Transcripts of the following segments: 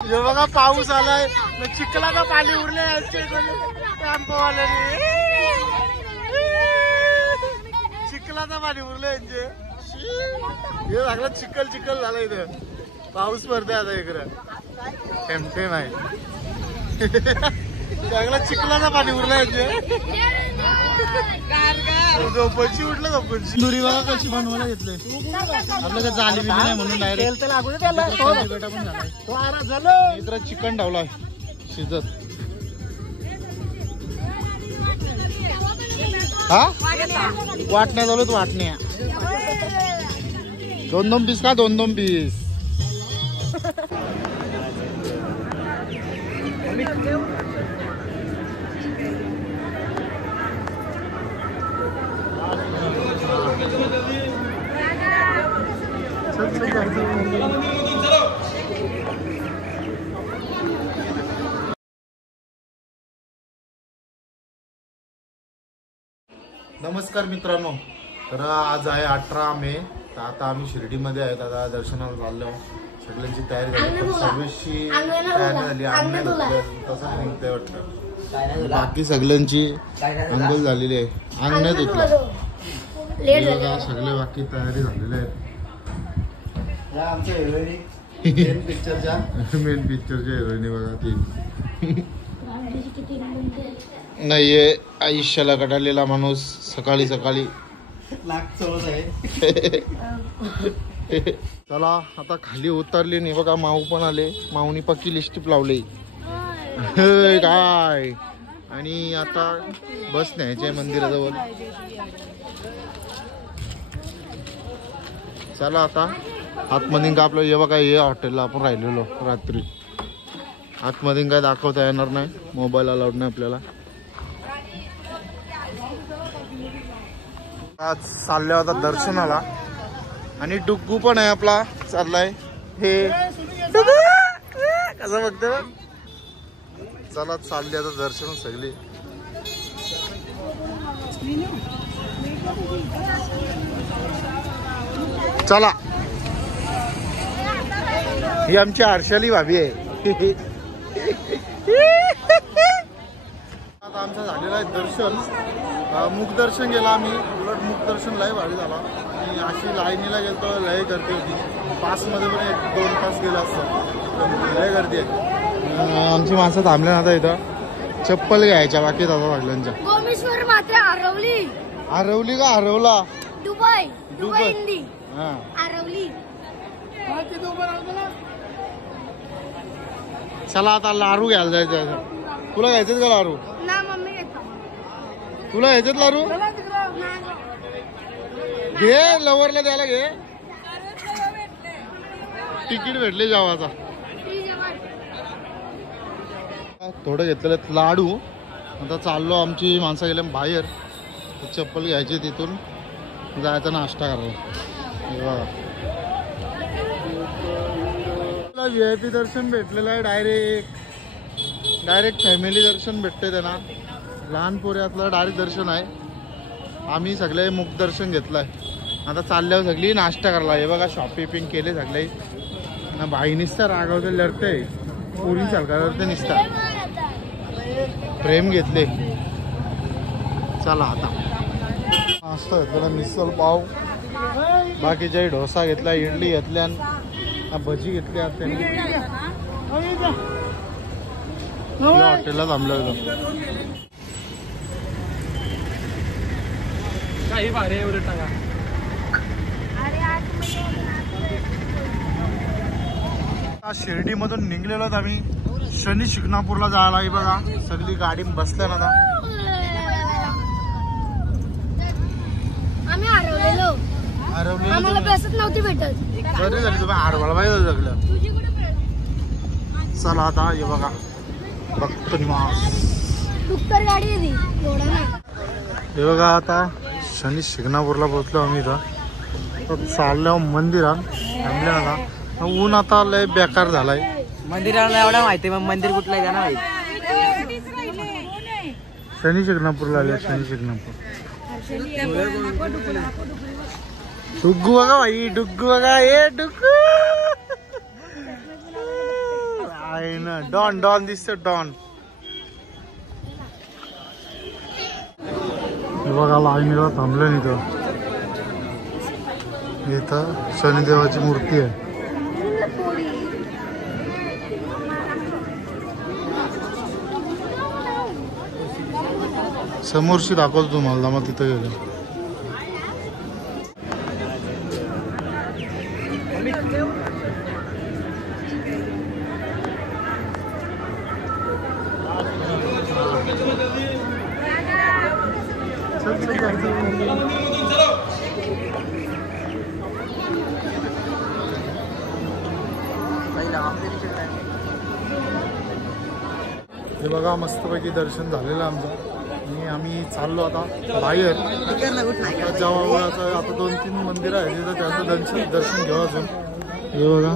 हे बघा पाऊस आलाय, चिखलाचं पाणी उरले टेम्पोवाल्याने, चिखलाचं पाणी उरले यांचे. हे सगळं चिखल चिखल झालं इथं. पाऊस पडतोय आता इकडं, थेंब आहे. सगळं चिखलाचं पाणी उरलं यांचे. झोपची उठलं झोपची. दुरी बघा कशी बनवायला घेतले. आपलं काय जाली बिली नाही म्हणून डायरेक्ट बेटा पण झालाय. इतर चिकन ठेवलाय शिजत. हा वाटण्या झालं, वाटण्या 2-2 पीस का 2-2 पीस. नमस्कार मित्रांनो, तर आज आहे 18 मे. तर आता आम्ही शिर्डीमध्ये आहेत. आता दर्शनाला चाललो. सगळ्यांची तयारी झाली, पण सर्वेची तयारी झाली. तसंच निघतंय वाटतं. बाकी सगळ्यांची अंगल झालेली आहे. अंगणात धुतला सगळे. बाकी तयारी झालेली आहे. मेन पिक्चरच्या हिरोईनी बघा ती. नाहीये आयुष्याला कटाळलेला माणूस सकाळी सकाळी. चला आता खाली उतरली नाही बघा. माऊ पण आले. माऊनी पक्की लिस्टिप लावली काय. आणि आता बस न्यायचे मंदिराजवळ. चला आता आतमध्ये का आपलं हे बघा, हे हॉटेलला आपण राहिलेलो रात्री. आतमध्ये काय दाखवता येणार नाही, मोबाईल अलाउड नाही आपल्याला. आज चालल्या होता दर्शनाला. आणि डुग्गू पण आहे आपला चाललाय. हे कसं बघते. चला चालली आता दर्शन सगळी. चला ही आमची हर्षाली भाभी आहे. आता आमचं झालेलं आहे दर्शन. मुख दर्शन गेला आम्ही. उलट मुख दर्शन लय भारी झाला. आणि अशी लाईनीला गेलतो, लय गर्दी होती. पासमध्ये पण 1-2 तास गेला असतं. लय गर्दी आहे. आमची माणसं थांबल्या ना आता इथं. चप्पल घ्यायच्या बाकी दादा सगळ्यांच्या. हरवली का हरवला. दुबई हा चला आता लारू घ्यायला जायचं. तुला घ्यायचंच का लारू. तुला घ्यायचंच लारू. घे लवरला द्यायला घे. तिकीट भेटले जावाचा. थोडं घेतलेलं लाडू. आता चाललो. आमची माणसं गेल्या बाहेर. चप्पल घ्यायची, तिथून जायचा नाश्ता करायला. VIP दर्शन भेटलेलं आहे. डायरेक्ट फॅमिली दर्शन भेटते त्यांना. लहान पोऱ्यातलं डायरेक्ट दर्शन आहे. आम्ही सगळे मुख दर्शन घेतलंय. आता चालल्यावर सगळी नाश्ता करायला. हे बघा शॉपिंग केले सगळे. ना बाई निसता रागवते, लढते. पोरी सरकारवरती निसता प्रेम घेतले. चला आता नाश्ता घेतला. मिसल पाव, बाकीच्या डोसा घेतला, इडली घेतल्या, भजी घेतली. त्यांनी हॉटेलला थांबलं होतं. काही भारी एवढं टाका. शिर्डी मधून निघलेलो आम्ही. शनी शिंगणापूरला जायला. ही बघा सगळी गाडी बसल्या ना. आम्हाला बसच नव्हती भेटत. बरी झाली तुम्ही हरवायला पाहिजे सगळं. चला आता हे बघा भक्त निवास. गाडी हे बघा आता शनी शिंगणापूरला पोहोचलो आम्ही. इथं चाललो मंदिरात. थांबले ना. ऊन आता लय बेकार झालाय. मंदिराला एवढं माहिती. मग मंदिर कुठलं आहे ना माहिती. शनी शिंगणापूरला आले. शनी शिंगणापूर. डुग्गू बघा भाई. डुग्गू बघा. हे डुग्गू लाईन डॉन डॉन दिसतो डॉन. बघा लाईनीला थांबलं इथं. इथं शनिदेवाची मूर्ती आहे. समोरशी दाखवतो तुम्हाला मग तिथं गेलो. हे बघा मस्तपैकी दर्शन झालेलं आमचं आणि आम्ही चाललो आता बाहेर. जवळचं आता 2-3 मंदिरं आहे तिथं त्यांचं दर्शन घेऊ अजून. हे बघा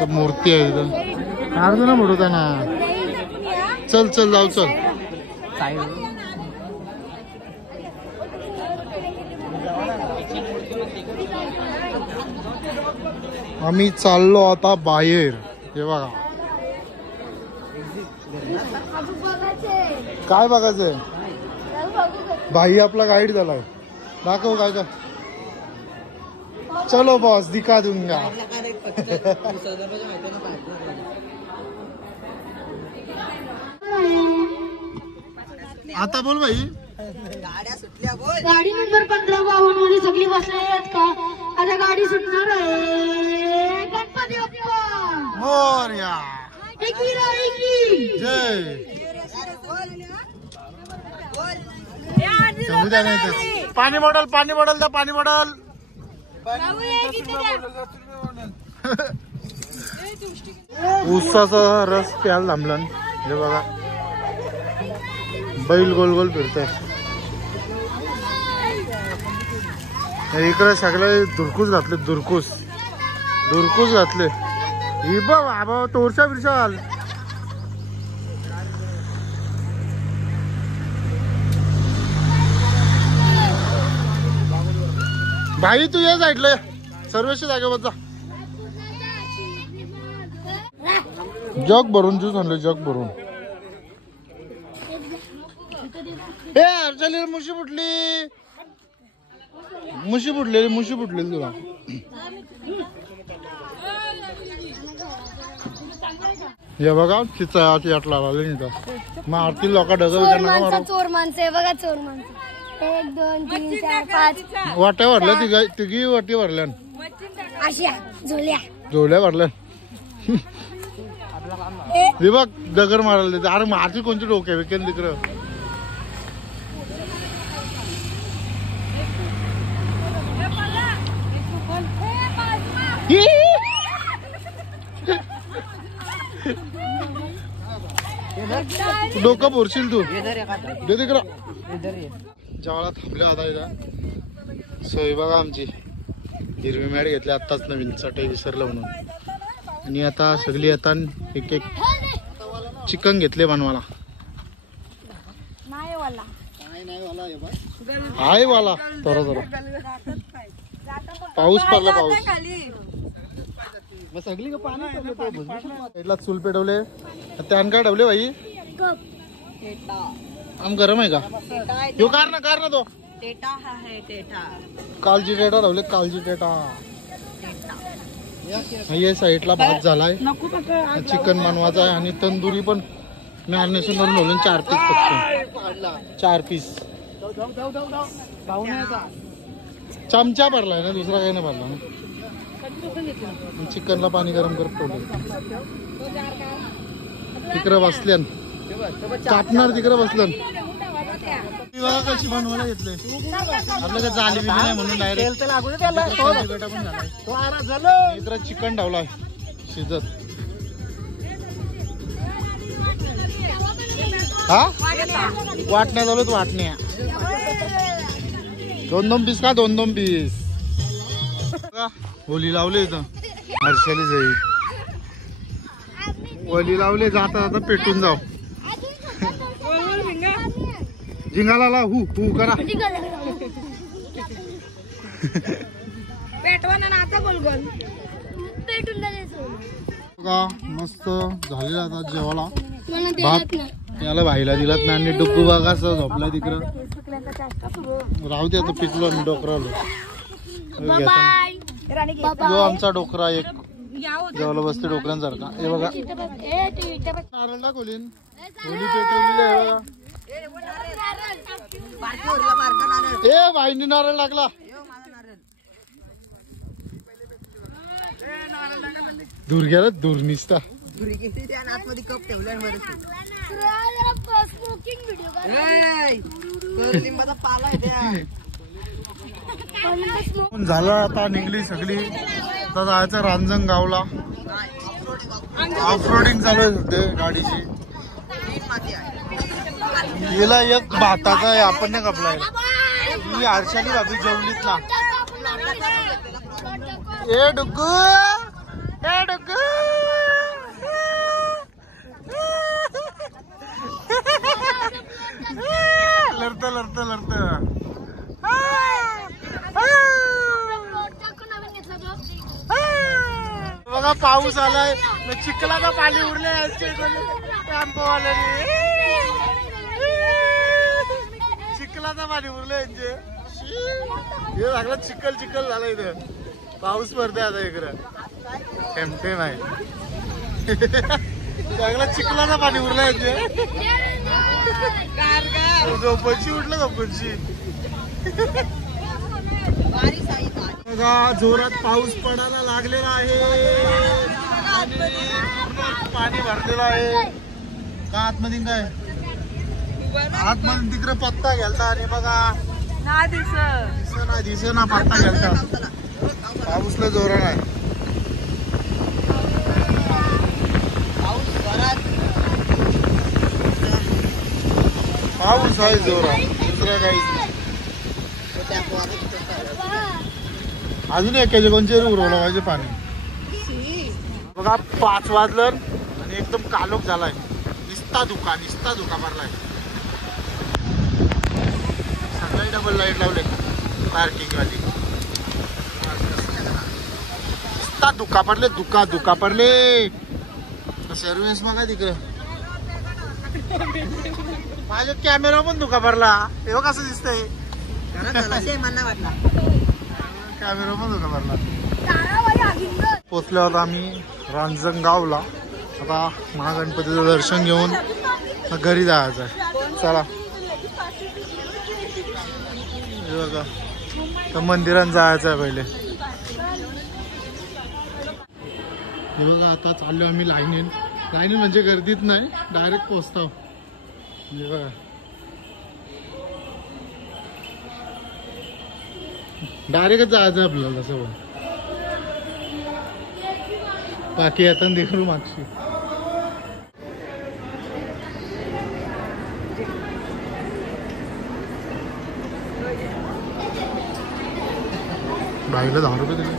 तर मूर्ती आहे तिथं. अर्ध ना मोठं ना. चल चल जाऊ चल. आम्ही चाललो आता बाहेर. हे बघा काय बघायचंय. भाई आपला गाईड झालाय. दाखव काय काय. चलो बॉस दिखा दूंगा. आता बोल भाई. गाडी नंबर 1552 मध्ये सगळी बसले आहेत का. आता गाडी सुटणार आहे. गणपती बाप्पा मोरया. जय. पाणी बॉटल पाणी बॉटल द्या. पाणी बॉटल. ऊसाचा रस प्यायला थांबला. हे बघा बैल गोल गोल फिरतोय. इकडे सगळे दुरकूस घातले. दुरकूस घातले. ही बाबा तोरशा विशाल. भाई तू ये साईडला सर्वेच्या जागेवर जा. जग भरून ज्यूस आणलं. जग भरून. ए अर्चली मुशी फुटली. मुशी फुटलेली तुला. हे बघा तिचा यातला मारतील लोक ढगल. चोर माणसं बघा. चोर माणसं 1 2 3 4 5 वाट्या भरल्या. तिघी वाटी भरल्या. अशा झोल्या भरल्या. हे बघ दगड मारायला देते. अरे मारती कोणती डोक्या विकेन तिकडं. डोकं बोरशील तू. दे तिकडं. जेवायला थांबले आता इथं. सोय बघा आमची हिरवी मॅट घेतली आत्ताच नवीन. चटई विसरलं म्हणून. आणि आता सगळी आता एक एक चिकन घेतले बनवायला. आहे वाला थोडा थोडा. पाऊस पडला. पाऊस चूल पेटवले. त्यान काय ठेवले भाई. आम गरम आहे का. यो कार ना तो कालजी टेटा ठेवले. कालजी टेटा. हे साईडला भात झालाय. चिकन बनवायचा आहे आणि तंदुरी पण मॅरिनेशन करून ठेवले. 4 पीस फक्त. 4 पीस. चमचा भरलाय ना. दुसरा काही नाही भरला ना. चिकनला पाणी गरम करत ठेवलं. तिकडे बसल्यान. चापणार तिकडे बसल्यान. कशी बनवायला घेतले. आपलं काय झाली बी नाही म्हणून डायरेक्ट इकडे चिकन ठेवलाय शिजत. हा वाटण्या झालं. वाटण्या 2-2 पीस का. 2-2 पीस. होली लावले इथं. हर्षाली जाई होली लावले. जाता जाता पेटून जाऊ. झिंगाला हू हू करा. बघा मस्त झालेला आता जेवायला मला भात देत नाही. याला भाईला दिलात नाही आणि डुक्कू बघा असं झोपला तिकडं राहू दे आता पिकलो मी डोकरालो जो आमचा डोकरा एक जेवायला बसते डोकऱ्यांसारखा हे बघा नारळ टाकवलीन होली पेटवलेली आहे बघा ए भाईनी नारळ टाकला दूर गेला दूर निसता कप ठेवल्यावर स्मोकिंग व्हिडिओ लिंबाचा पाला आहे झालं आता निघली सगळी तर जायचं रांजणगावला ऑफरोडिंग चालू आहे सध्या गाडीची हिला एक भाताचा आहे आपण नाही कपलाय ही हर्षाली भाभी जेवलीत ना ए डुग्गू ए डुग्गू लढत लढत लढत बघा पाऊस आलाय चिखलाचा पाणी उरले चिखलाचा पाणी उरले यांचे हे सगळं चिखल चिखल झालं इथं पाऊस पडतोय आता इकडं थेंब आहे सगळं चिखलाचा पाणी उरलं यांचे झोपची उठलं झोपची बघा जोरात पाऊस पडायला लागलेला आहे पाणी भरलेलं आहे का आतमध्ये काय आतमध्ये तिकडे पत्ता घ्यालता आणि बघा दिस ना पत्ता घ्यालता पाऊसला जोरात आहे पाऊस आहे जोरात दुसरं काहीच नाही अजून एकाचे कोणचे उरवलं पाहिजे पाणी बघा 5 वाजलं आणि एकदम कालोख झालाय निस्ता धुका भरलाय सगळे डबल लाईट लावले पार्किंग वाली निस्ता धुका पडले सर्व्हिस बघा तिकडे माझ्या कॅमेरा पण धुका भरला हे कसं दिसतंय कॅमेरा पण धुका भरला पोचलो होता आम्ही रांजणगावला आता महागणपतीचं दर्शन घेऊन घरी जायचं चला बघा तर मंदिरात जायचं आहे पहिले बघा आता चाललो आम्ही लाईनीन म्हणजे गर्दीत नाही डायरेक्ट पोचतो बघा डायरेक्टच जायचं आपल्याला सगळं बाकी आता देखील मागशी बाईला 10 रुपये दिले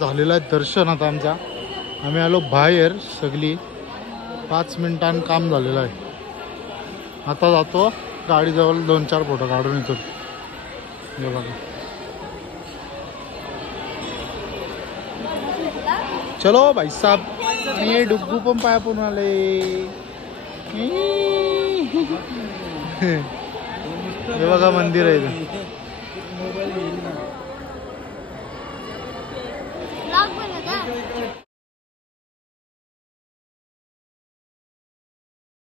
झालेला आहे दर्शन आता आमचा आम्ही आलो बाहेर सगळी 5 मिनिटांनी काम झालेलं आहे आता जातो गाडीजवळ 2-4 फोटो काढून येतो हे बघा चलो भाई साहब आणि डुग्गू पण पाया पडून आले हे बघा मंदिर आहे